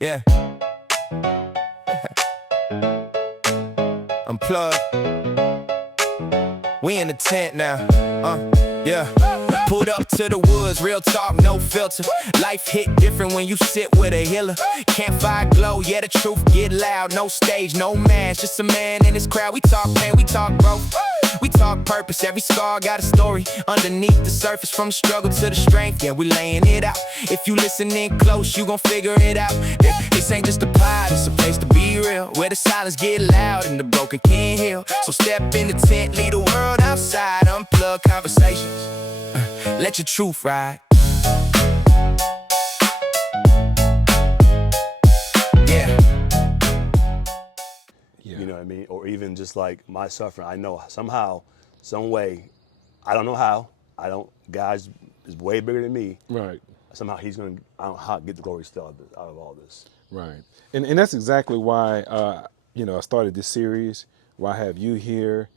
Yeah. Unplugged. We in the tent now. Yeah. Pulled up to the woods, real talk, no filter. Life hit different when you sit with a healer. Campfire glow, yeah, the truth get loud. No stage, no mask, just a man in this crowd. We talk pain, we talk growth, we talk purpose. Every scar got a story underneath the surface. From the struggle to the strength, yeah, we laying it out. If you listening close, you gon' figure it out. This ain't just a pod, it's a place to be real, where the silence get loud and the broken can't heal. So step in the tent, leave the world outside. Unplug conversations, let your truth ride. Yeah. You know what I mean? Or even just like my suffering. I know somehow, some way, I don't know how. God is way bigger than me. Right. Somehow he's going to, I don't know how, get the glory still out of all this. Right. And that's exactly why, I started this series, why I have you here,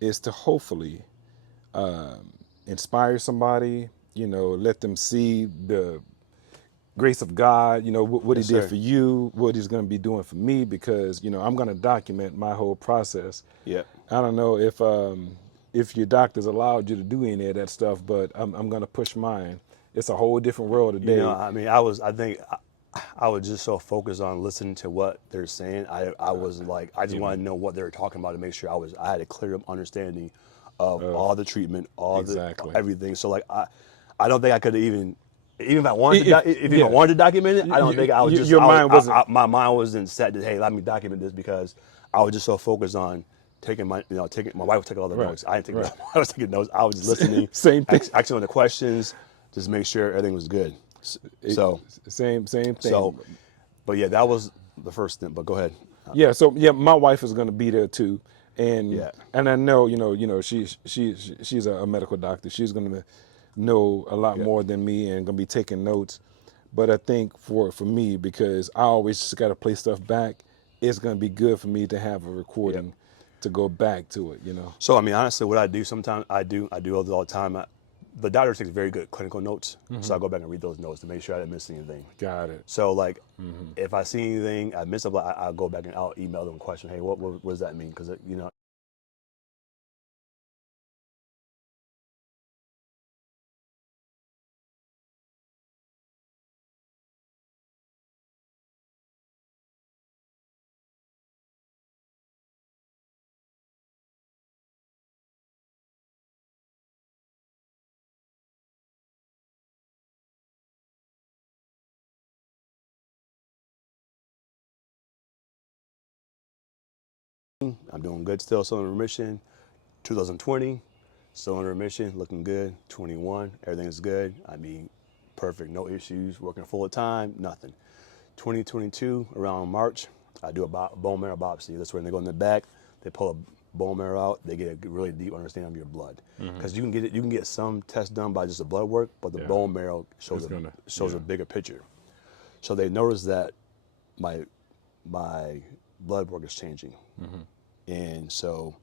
is to hopefully inspire somebody, let them see the grace of God, what Yes, he did sir. for you, what he's going to be doing for me, because, I'm going to document my whole process. Yep. I don't know if your doctors allowed you to do any of that stuff, but I'm going to push mine. It's a whole different world today. I mean, I think I was just so focused on listening to what they're saying. I was like, I just wanted to know what they were talking about to make sure I had a clear understanding of all the treatment, Exactly. everything. So like, I don't think I could even if I wanted If- I wanted to document it, I don't think I was just your mind wasn't. my mind wasn't set to, hey, let me document this, because I was just so focused on taking my wife would take all the Right, notes. I didn't take right. I was taking notes. I was just listening, Same thing. asking the questions, just make sure everything was good. So Same thing. so, but yeah, that was the first thing. But go ahead. Yeah, so yeah, my wife is going to be there too, and Yeah. and I know she's a medical doctor. She's going to know a lot Yeah. more than me and going to be taking notes. But I think for me, because I always just got to play stuff back, it's going to be good for me to have a recording to go back to it. So I mean, honestly, what I do sometimes, I do all the time. The doctor takes very good clinical notes, so I go back and read those notes to make sure I didn't miss anything. Got it. So like, if I see anything I miss, I'll go back and I'll email them a question. Hey, what does that mean? Because I'm doing good still, still in remission. 2020, still in remission, looking good. 21, everything is good. I mean, perfect, no issues, working full time, nothing. 2022, around March, I do a bone marrow biopsy. That's when they go in the back, they pull a bone marrow out, they get a really deep understanding of your blood. Because you can get some tests done by just the blood work, but the bone marrow shows a bigger picture. So they noticed that my blood work is changing, and so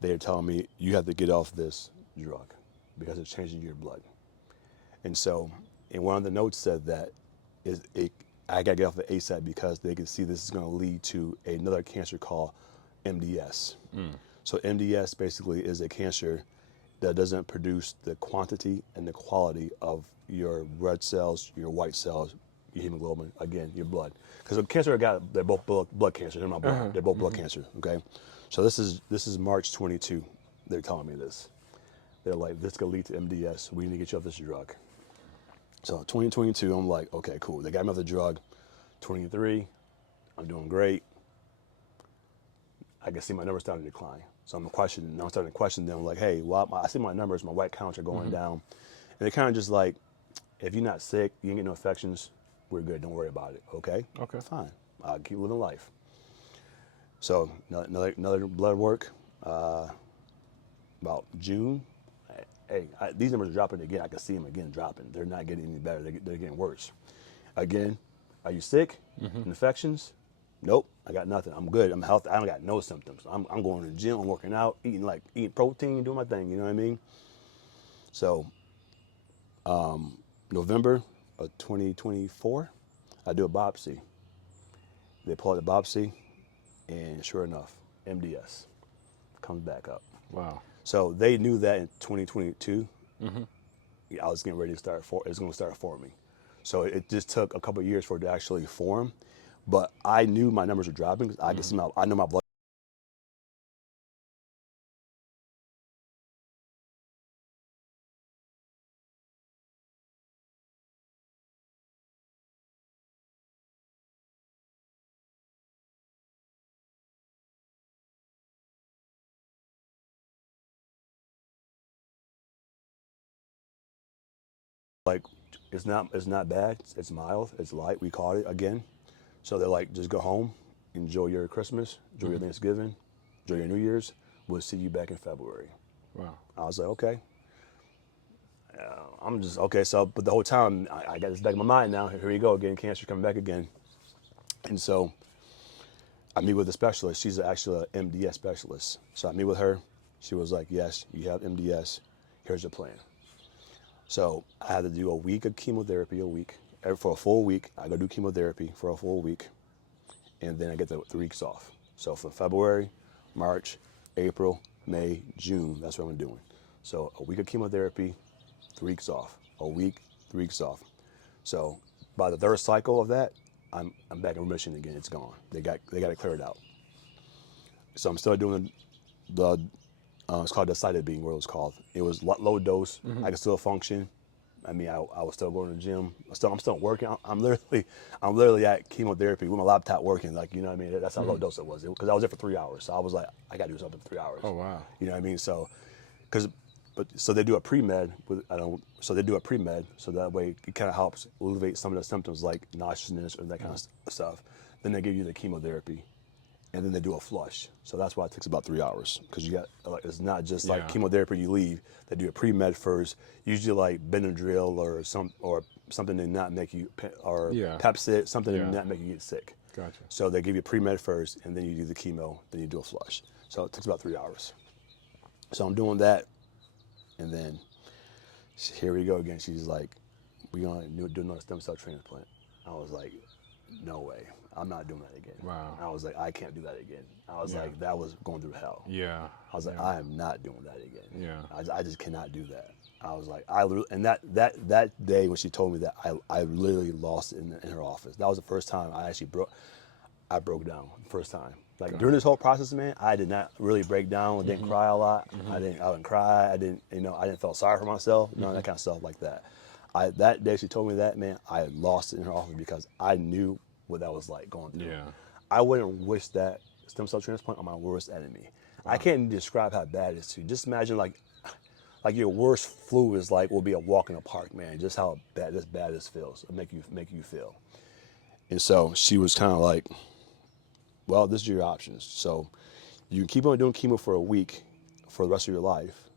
they're telling me you have to get off this drug because it's changing your blood. And so, and one of the notes said that I gotta get off the ASAP because they can see this is gonna lead to another cancer called MDS. So MDS basically is a cancer that doesn't produce the quantity and the quality of your red cells, your white cells, your hemoglobin, again, your blood. Because the cancer they're both blood cancers in my blood. They're both blood cancer, okay? So this is March 22. They're telling me this. They're like, this could lead to MDS. We need to get you off this drug. So 2022, I'm like, okay, cool. They got me off the drug. 23, I'm doing great. I can see my numbers starting to decline. So I'm starting to question them, like, hey, well, I see my numbers, my white counts are going down. And they're kind of just like, if you're not sick, you ain't get no infections, we're good, don't worry about it, okay? Okay. Fine, I'll keep living life. So another blood work, about June. Hey, these numbers are dropping again. I can see them again dropping. They're not getting any better. They're getting worse. Again, are you sick? Infections? Nope, I got nothing. I'm good. I'm healthy. I don't got no symptoms. I'm going to the gym. I'm working out, eating protein, doing my thing. You know what I mean? So, November of 2024, I do a biopsy. They pull out the biopsy, and sure enough, MDS comes back up. Wow. So they knew that in 2022, I was getting ready to start. It's going to start forming. So it just took a couple of years for it to actually form, but I knew my numbers were dropping. I could see I know my blood. Like, it's not bad. It's mild. It's light. We caught it again. So they're like, just go home, enjoy your Christmas, enjoy your Thanksgiving, enjoy your New Year's. We'll see you back in February. Wow. I was like, okay. I'm just okay. So, but the whole time I got this back in my mind now. Here we go again. Cancer coming back again. And so I meet with a specialist. She's actually an MDS specialist. So I meet with her. She was like, yes, you have MDS. Here's your plan. So I had to do a week of chemotherapy for a full week. I go do chemotherapy for a full week, and then I get the 3 weeks off. So for February, March, April, May, June, that's what I'm doing. So a week of chemotherapy, 3 weeks off. A week, 3 weeks off. So by the third cycle of that, I'm back in remission again. It's gone. They got it cleared out. So I'm still doing the it's called decitabine, what it was called. It was low dose. I could still function. I mean, I was still going to the gym. I'm still working. I'm literally at chemotherapy with my laptop working. Like, you know what I mean? That's how low dose it was. Because I was there for 3 hours. So I was like, I got to do something for 3 hours. Oh, wow. You know what I mean? So, so they do a pre-med. So they do a pre-med. So that way it kind of helps alleviate some of the symptoms like nauseousness or that kind of stuff. Then they give you the chemotherapy. And then they do a flush. So that's why it takes about 3 hours. Because you got, like, it's not just like chemotherapy you leave. They do a pre-med first, usually like Benadryl or something to not make you, or Pepsid, something to not make you get sick. Gotcha. So they give you pre-med first, and then you do the chemo, then you do a flush. So it takes about 3 hours. So I'm doing that, and then here we go again. She's like, we're going to do another stem cell transplant. I was like, no way. I'm not doing that again. Wow. I was like, I can't do that again. I was like, that was going through hell. Yeah. I was like, I am not doing that again. Yeah. I just cannot do that. I was like, and that day when she told me that, I literally lost it in her office. That was the first time I actually broke down. First time. Like during this whole process, man, I did not really break down. I didn't cry a lot. I didn't cry. I didn't feel sorry for myself. None of that kind of stuff like that. That day she told me that, man, I lost it in her office because I knew what that was like going through. Yeah. I wouldn't wish that stem cell transplant on my worst enemy. Wow. I can't describe how bad it is to you. Just imagine like your worst flu will be a walk in the park, man. Just how bad this feels. It'll make you feel. And so she was kind of like, well, this is your options. So you can keep on doing chemo for a week for the rest of your life,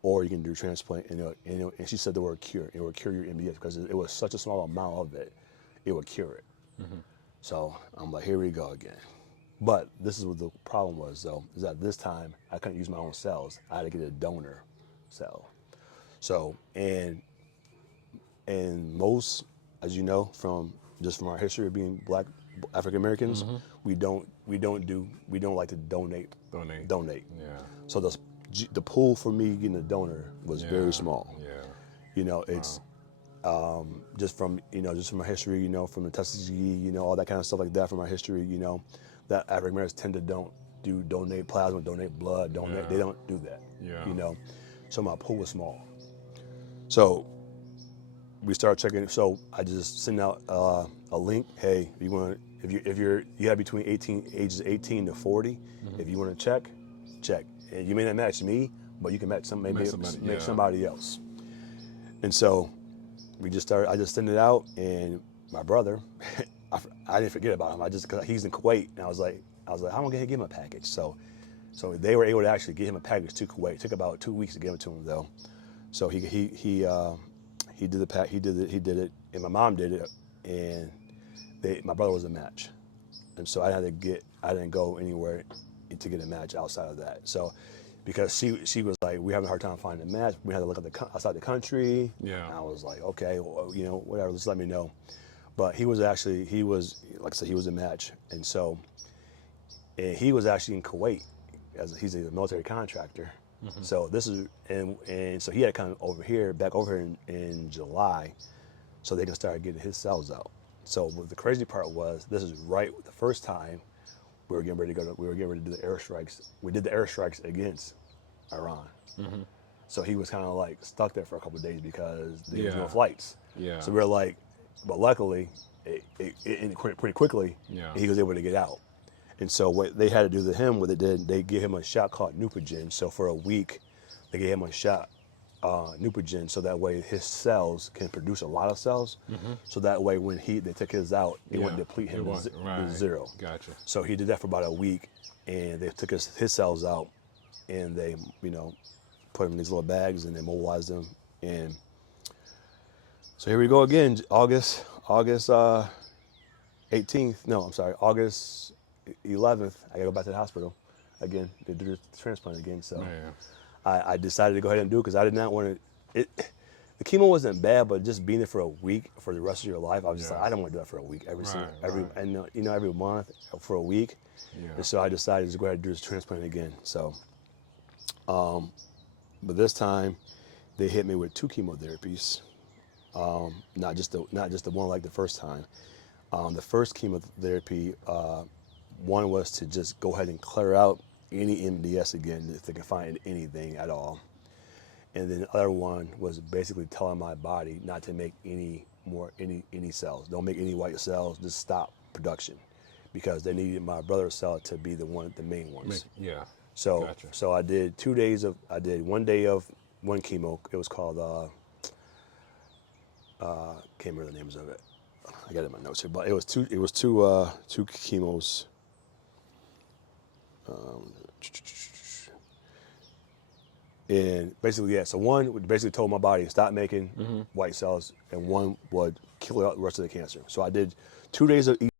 or you can do transplant. And she said the word cure. It would cure your MDS because it was such a small amount of it. It would cure it. So I'm like, here we go again. But this is what the problem was, though, is that this time I couldn't use my own cells. I had to get a donor cell. So, and most, as you know, from our history of being Black African Americans, we don't like to donate. Yeah. So the pool for me getting a donor was very small. Yeah. It's just from our history, from the Tuskegee, all that kind of stuff like that from our history, that African Americans tend to donate plasma, donate blood, they don't do that. Yeah. So my pool was small. So we started checking. So I just sent out a link. Hey, if you have between ages 18 to 40, if you want to check. And you may not match me, but you can match somebody else. And so I just sent it out, and my brother, I didn't forget about him. Cause he's in Kuwait, and I was like, I'm gonna give him a package. So they were able to actually get him a package to Kuwait. It took about 2 weeks to give it to him, though. So he did the pack. He did it, and my mom did it, and my brother was a match, and so I didn't go anywhere to get a match outside of that. So. Because she was like, we're having a hard time finding a match. We had to look at outside the country. Yeah. And I was like, okay, well, whatever, just let me know. But he was like I said, he was a match, and so, and he was actually in Kuwait, as he's a military contractor. So this is, and so he had to come over here, back over here in July, so they can start getting his cells out. So what the crazy part was, this is right the first time we were getting ready to we were getting ready to do the airstrikes. We did the airstrikes against Iran. So he was kind of like stuck there for a couple of days because there was no flights. Yeah. So we were like, but luckily, it ended pretty quickly. Yeah. He was able to get out. And so what they had to do to him, what they did, they gave him a shot called Neupogen. So for a week, they gave him a shot, Neupogen, so that way his cells can produce a lot of cells. So that way when they took his out, it wouldn't deplete him to zero. Gotcha. So he did that for about a week, and they took his cells out, and they, put him in these little bags, and they mobilized him. And so here we go again, August 18th. No, I'm sorry, August 11th. I gotta go back to the hospital again to do the transplant again. So I decided to go ahead and do it because I did not want to. The chemo wasn't bad, but just being there for a week for the rest of your life, I was just like, I don't want to do that for a week every month for a week. And so I decided to go ahead and do this transplant again. So, but this time they hit me with 2 chemotherapies, not just the one like the first time. The first chemotherapy, one was to just go ahead and clear out any MDS again if they can find anything at all. And then the other one was basically telling my body not to make any cells. Don't make any white cells, just stop production. Because they needed my brother's cell to be the main ones. So Gotcha. so I did 1 day of one chemo. It was called can't remember the names of it. I got it in my notes here, but it was two chemos. And basically, so one basically told my body to stop making white cells, and one would kill out the rest of the cancer. So I did 2 days of each.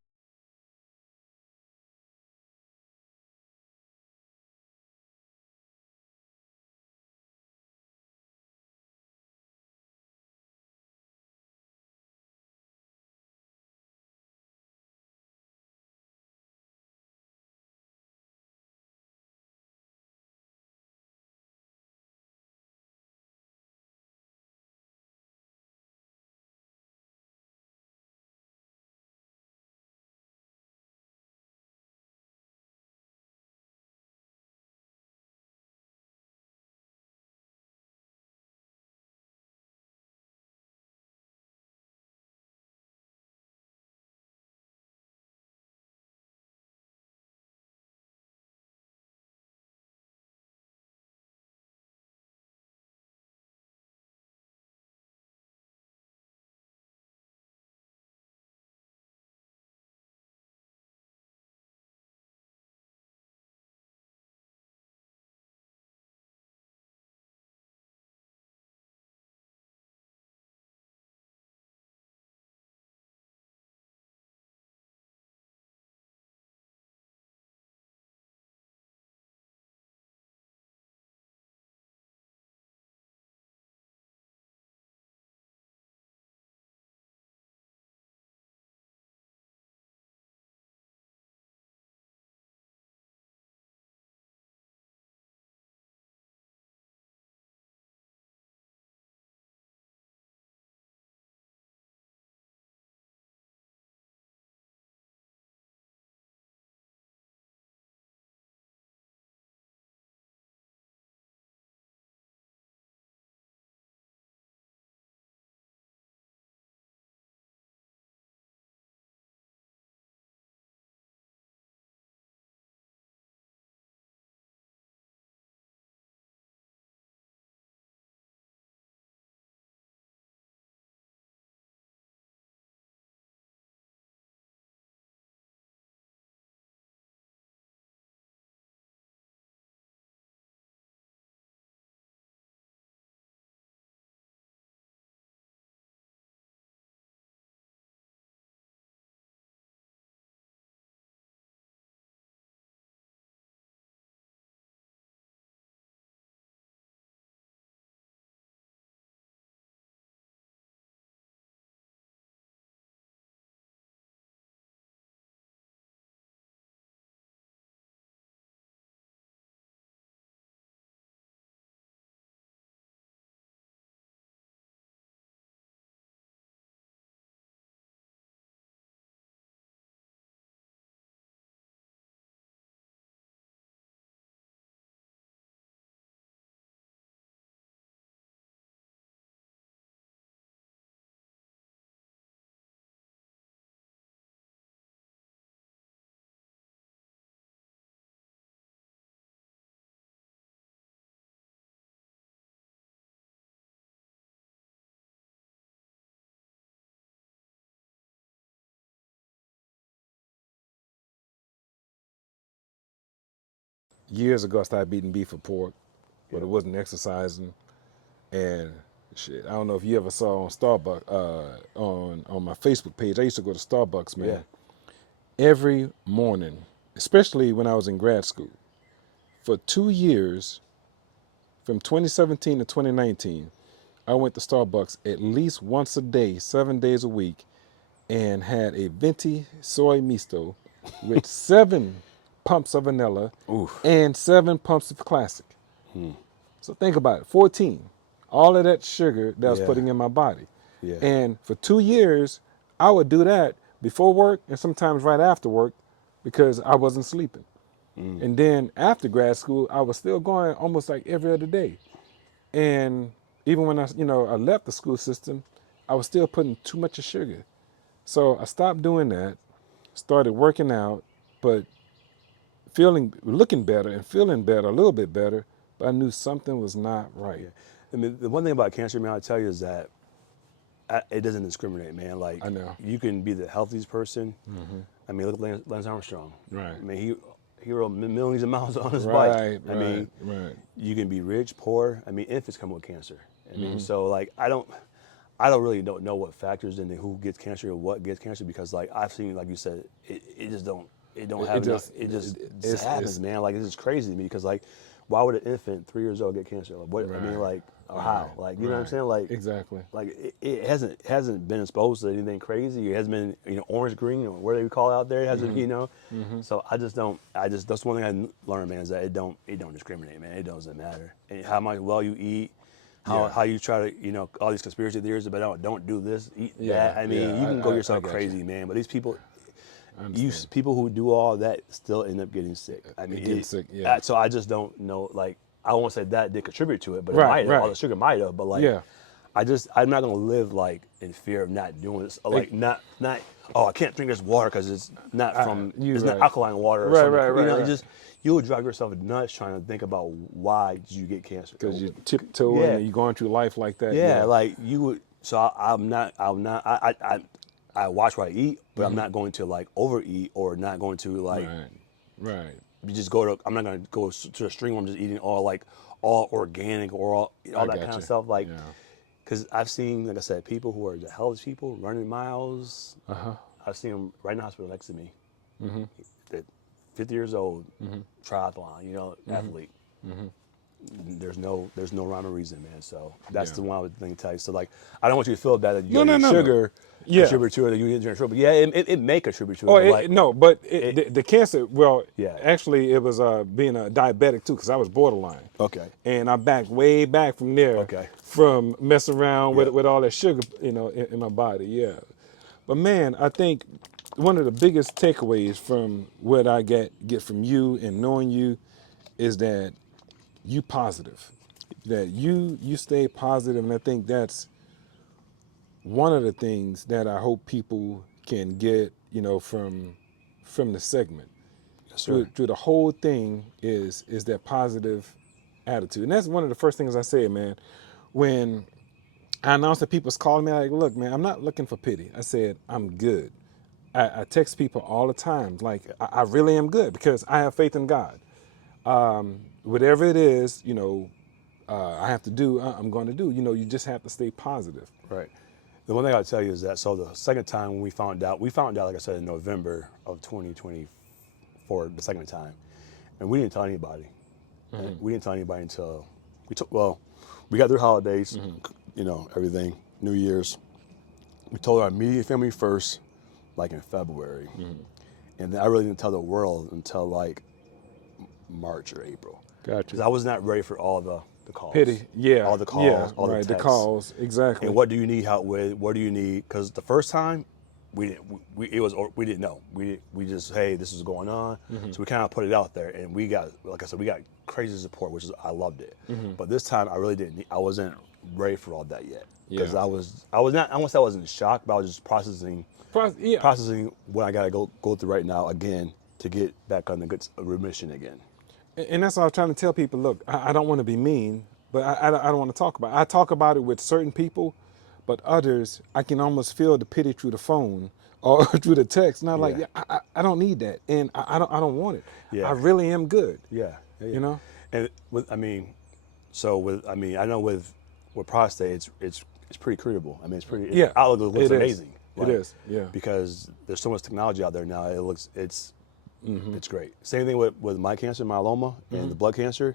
years ago I started eating beef or pork, but it wasn't exercising. And shit, I don't know if you ever saw on Starbucks, on my Facebook page, I used to go to Starbucks, man. Yeah. Every morning, especially when I was in grad school. For 2 years, from 2017 to 2019, I went to Starbucks at least once a day, 7 days a week, and had a venti soy misto with 7 pumps of vanilla Oof. and 7 pumps of classic. So think about it, 14. All of that sugar that I was Yeah. putting in my body. Yeah. And for 2 years, I would do that before work and sometimes right after work because I wasn't sleeping. And then after grad school, I was still going almost like every other day. And even when I left the school system, I was still putting too much of sugar. So I stopped doing that, started working out, but looking better and feeling better, a little bit better, but I knew something was not right. I mean, the one thing about cancer, man, I'll tell you is that it doesn't discriminate, man. Like, I know. you can be the healthiest person. I mean, look at Lance Armstrong. Right. I mean, he rode millions of miles on his Right, bike. I mean, right. you can be rich, poor. I mean, infants come with cancer. I mean, so like, I don't really don't know what factors into who gets cancer or what gets cancer, because like I've seen, like you said, it just don't have enough. It just happens, man. Like, it's just crazy to me, because like, why would an infant 3 years old get cancer? Like, what? I mean, like, or how? Like, you know what I'm saying? Like, Exactly. like it hasn't been exposed to anything crazy. It hasn't been orange, green, or whatever you call it out there. It hasn't So that's one thing I learned, man, is that it don't discriminate, man. It doesn't matter. And how much well you eat, how you try to all these conspiracy theories about don't do this, eat that. I mean, you can go yourself crazy, man. But these people. People who do all that still end up getting sick. I mean, getting sick. Yeah. So I just don't know. Like, I won't say that did contribute to it, but it Right, might have. right. All the sugar might have. But like, I'm not gonna live like in fear of not doing this. Or, like, not. Oh, I can't drink this water because it's not it's not alkaline water. Or something. Right. You will drive yourself nuts trying to think about why did you get cancer? Because you tiptoeing and you're going through life like that. Yeah, like you would. So I'm not. I watch what I eat, but I'm not going to like overeat, or not going to like Right. you just I'm not going to go to a string where I'm just eating all organic or all that kind of stuff. Like, because I've seen, like I said, people who are the healthiest people running miles. I've seen them right in the hospital next to me. That 50 years old, triathlon, athlete. There's no rhyme or reason, man. So that's the one I would think to tell you. So like, I don't want you to feel bad that you sugar contribute to it, that you didn't drink sugar. But yeah, it may contribute to it. The cancer. Well, Yeah. actually, it was being a diabetic too, because I was borderline. Okay. And I backed way back from there. Okay. From messing around with all that sugar, in my body. Yeah. But man, I think one of the biggest takeaways from what I get from you and knowing you is that you positive, that you stay positive, and I think that's one of the things that I hope people can get, from the segment. Yes, sir. Through the whole thing is that positive attitude, and that's one of the first things I say, man. When I announced that people's calling me, like, look, man, I'm not looking for pity. I said I'm good. I text people all the time, like I really am good because I have faith in God. Whatever it is, I have to do, I'm going to do. You just have to stay positive. Right. The one thing I'll tell you is that, so the second time when we found out, like I said, in November of 2024, the second time, and we didn't tell anybody. We didn't tell anybody until we got through holidays, everything, New Year's. We told our immediate family first, like in February. And then I really didn't tell the world until like March or April. Gotcha. Because I was not ready for all the calls. Pity, yeah. All the calls, all the texts. The calls, exactly. And what do you need help with? What do you need? Because the first time, we didn't know. We just, hey, this is going on. So we kind of put it out there, and we got, like I said, we got crazy support, which is, I loved it. But this time, I really didn't. I wasn't ready for all that yet. Because I was not. I won't say I was in shock, but I was just processing what I got to go through right now again to get back on the good remission again. And that's what I was trying to tell people. Look, I don't want to be mean, but I don't want to talk about it. I talk about it with certain people, but others, I can almost feel the pity through the phone or through the text. And I'm like, I don't need that, and I don't want it. Yeah. I really am good. Yeah. Yeah. You know? And with, I mean, so with, I mean, I know with prostate, it's pretty treatable. I mean, it's pretty. Yeah, Outlook looks it is. amazing. It is. Yeah. Because there's so much technology out there now. It's Mm-hmm. great. Same thing with my cancer, myeloma, and the blood cancer.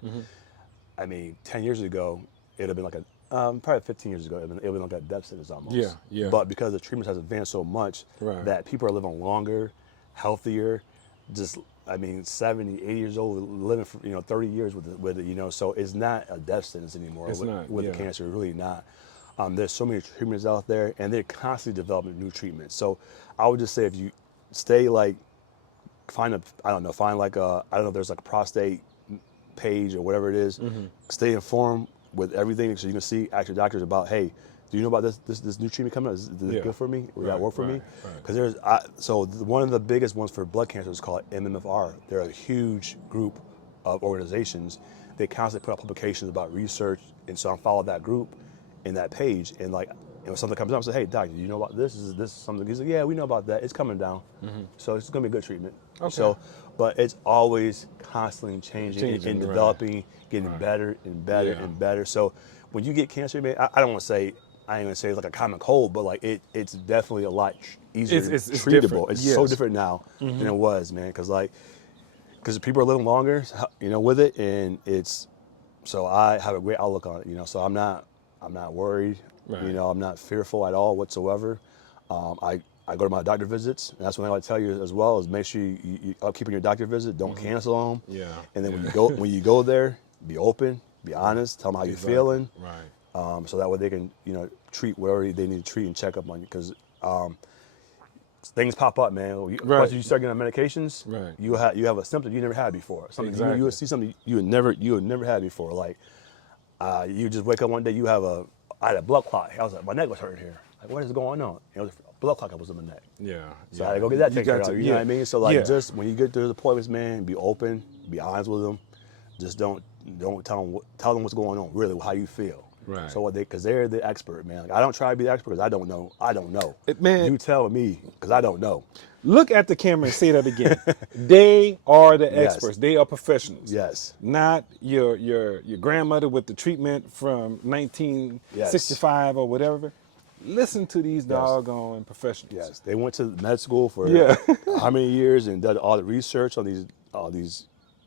I mean, 10 years ago, it'd have been like a probably 15 years ago, it'd been like a death sentence almost. Yeah, yeah. But because the treatment has advanced so much, Right. that people are living longer, healthier, just, I mean, 70, 80 years old, living for 30 years with it. So it's not a death sentence anymore. It's not, with yeah. the cancer, really not. There's so many treatments out there, and they're constantly developing new treatments. So I would just say, if you stay like, find like I don't know if there's like a prostate page or whatever it is. Stay informed with everything, so you can see ask your doctors about, hey, do you know about this new treatment coming out? Is it good for me? Will that work for me? Because one of the biggest ones for blood cancer is called MMFR. They're a huge group of organizations. They constantly put out publications about research, and so I follow that group in that page, and like, if something comes up, I say, hey, doc, do you know about this? Is this something? He's like, yeah, we know about that. It's coming down. So it's going to be a good treatment. Okay. So, but it's always constantly changing and developing, getting better and better and better. So when you get cancer, man, I don't want to say, I ain't going to say it's like a common cold, but like it's definitely a lot easier, It's treatable. different. It's Yes. so different now than it was, man. Because people are living longer, with it, and so I have a great outlook on it, So I'm not worried. Right. I'm not fearful at all whatsoever. I go to my doctor visits, and that's one thing I like to tell you as well, is make sure you upkeep your doctor visit. Don't cancel them. Yeah. And then when you go there, be open, be honest, tell them how you're feeling. Right. So that way they can treat whatever they need to treat and check up on you, because things pop up, man. Once you start getting on medications, you have a symptom you never had before. You will see something you would never had before. Like you just wake up one day, I had a blood clot. I was like, my neck was hurting here. Like, what is going on? It was a blood clot that was in my neck. Yeah. So I had to go get that taken care of. You know what I mean? So like, Yeah. just when you get to those appointments, man, be open, be honest with them. Just don't tell them what's going on, really, how you feel. Right. So because they're the expert, man. Like, I don't try to be the expert because I don't know. I don't know. Man, you tell me, because I don't know. Look at the camera and say that again. They are the experts. They are professionals. Yes. Not your grandmother with the treatment from 1965 or whatever. Listen to these doggone professionals. Yes. They went to med school for how many years and did all the research on these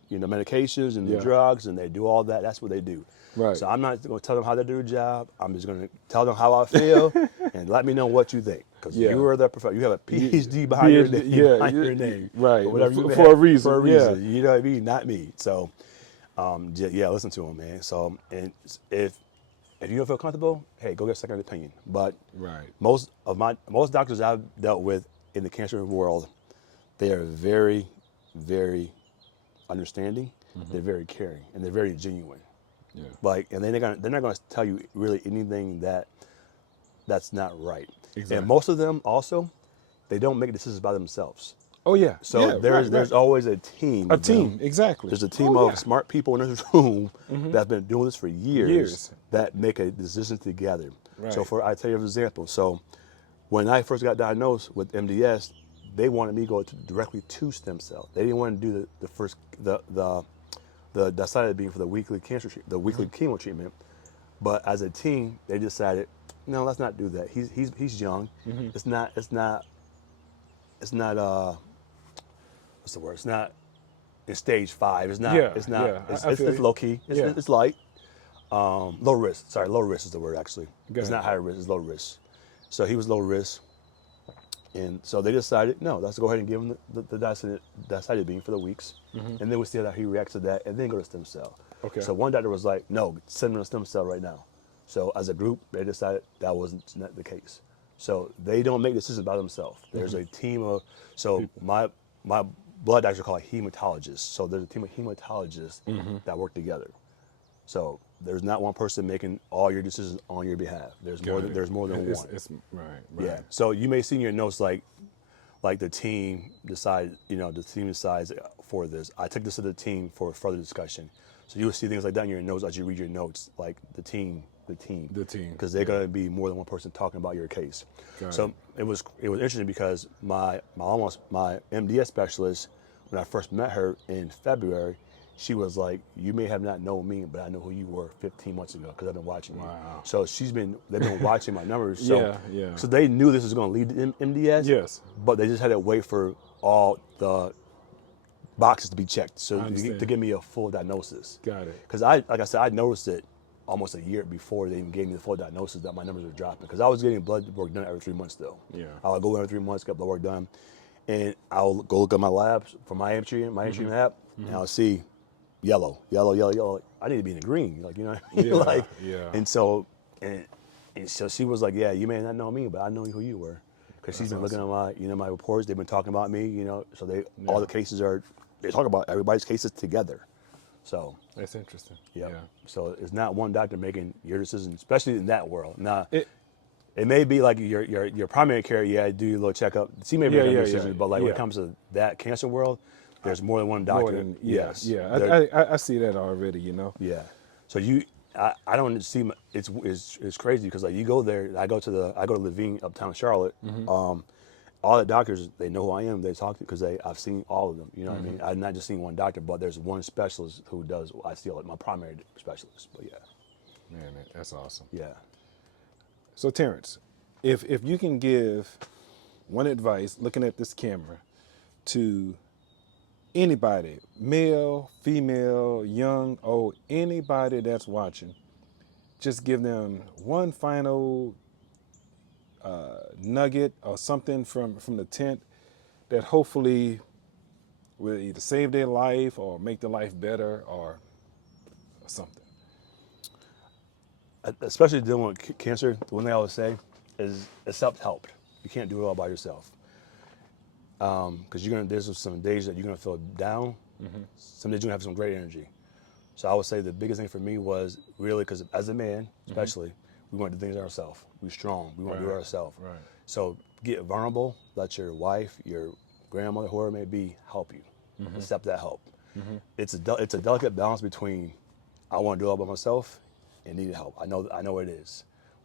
medications and the drugs, and they do all that. That's what they do. Right. So I'm not going to tell them how to do their job. I'm just going to tell them how I feel and let me know what you think. Because you are the professor. You have a PhD behind your name. Right. Whatever For a reason. For a reason. You know what I mean? Not me. So, listen to them, man. So, and if you don't feel comfortable, hey, go get a second opinion. But most doctors I've dealt with in the cancer world, they are very, very understanding. They're very caring, and they're very genuine. Yeah. And they're not gonna tell you really anything that's not right. Exactly. And most of them also, they don't make decisions by themselves. Oh yeah. So there's always a team. Exactly. There's a team of smart people in this room that's been doing this for years that make a decision together. Right. So I tell you an example. So when I first got diagnosed with MDS, they wanted me to go directly to stem cell. They didn't want to do the decided being for the weekly chemo treatment, but as a team they decided, no, let's not do that. He's young. It's not what's the word? It's not in stage 5. It's not. It's low key. It's light. Low risk. Sorry, low risk is the word actually. It's not high risk. It's low risk. So he was low risk. And so they decided, no, let's go ahead and give him the decided being for the weeks. And then we'll see how he reacts to that, and then go to stem cell. Okay. So one doctor was like, no, send him to stem cell right now. So as a group, they decided that wasn't not the case. So they don't make decisions by themselves. There's a team of, my blood doctors are called hematologists. So there's a team of hematologists that work together. So there's not one person making all your decisions on your behalf. There's more than one. Right. Yeah. So you may see in your notes like the team decides for this. I took this to the team for further discussion. So you will see things like that in your notes as you read your notes, like the team. Because they're going to be more than one person talking about your case. So it was interesting because my MDS specialist, when I first met her in February, she was like, "You may have not known me, but I know who you were 15 months ago because I've been watching you." Wow. So they've been watching my numbers. So, Yeah. So they knew this was going to lead to MDS. Yes. But they just had to wait for all the boxes to be checked, so I understand. to give me a full diagnosis. Got it. Because like I said, I noticed it almost a year before they even gave me the full diagnosis that my numbers were dropping. Because I was getting blood work done every 3 months still. Yeah. I would go every 3 months, get blood work done, and I'll go look at my labs from my entry app, and I'll see yellow. I need to be in the green, like, you know what I mean? Yeah, like, yeah. And so she was like, "Yeah, you may not know me, but I know who you were." Because she's been looking at my reports. They've been talking about me, so all the cases they talk about everybody's cases together. So That's interesting. yeah. Yeah. So it's not one doctor making your decision, especially in that world. Now, it may be like your primary care. Yeah, do your little checkup. She may make your decisions, but like when it comes to that cancer world, there's more than one doctor. More than, yes. Yeah. I see that already. Yeah. So I don't see it's crazy because like you go there. I go to Levine uptown Charlotte. All the doctors, they know who I am. They talk to because I've seen all of them. You know what I mean? I've not just seen one doctor, but there's one specialist who does. I see like my primary specialist. But yeah. Man, that's awesome. Yeah. So Terrance, if you can give one advice, looking at this camera, to anybody, male, female, young, old, anybody that's watching, just give them one final nugget or something from the tent that hopefully will either save their life or make their life better or something. Especially dealing with cancer, the one thing I would say is accept help. You can't do it all by yourself. Because there's some days that you're gonna feel down. Some days you're gonna have some great energy. So I would say the biggest thing for me was really because as a man, especially, we want to do things ourselves. We're strong. We want to do it ourselves. Right. So get vulnerable. Let your wife, your grandmother, whoever it may be, help you. Accept that help. It's a delicate balance between I want to do it all by myself and need help. I know it is,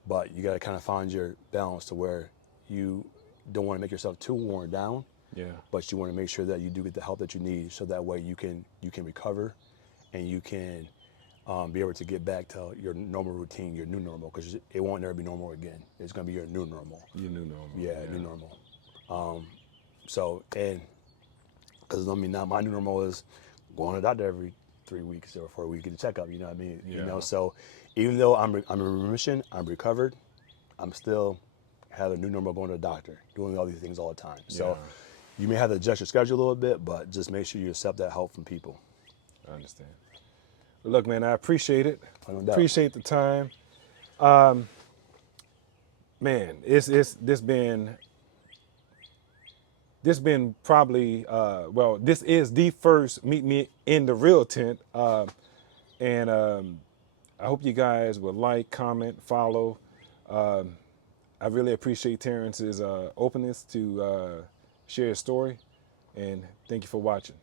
but you got to kind of find your balance to where you don't want to make yourself too worn down. Yeah. But you want to make sure that you do get the help that you need, so that way you can recover, and you can be able to get back to your normal routine, your new normal, because it won't never be normal again. It's going to be your new normal. Your new normal. Yeah, new normal. And because now my new normal is going to the doctor every 3 weeks or 4 weeks, get a checkup. You know what I mean? Yeah. So even though I'm in remission, I'm recovered, I'm still have a new normal going to the doctor, doing all these things all the time. So you may have to adjust your schedule a little bit, but just make sure you accept that help from people. I understand. Well, look, man, I appreciate it. No doubt. Appreciate the time. Man, this been probably this is the first Meet Me in the Real tent, and I hope you guys will like, comment, follow. I really appreciate Terrance's openness to share his story, and thank you for watching.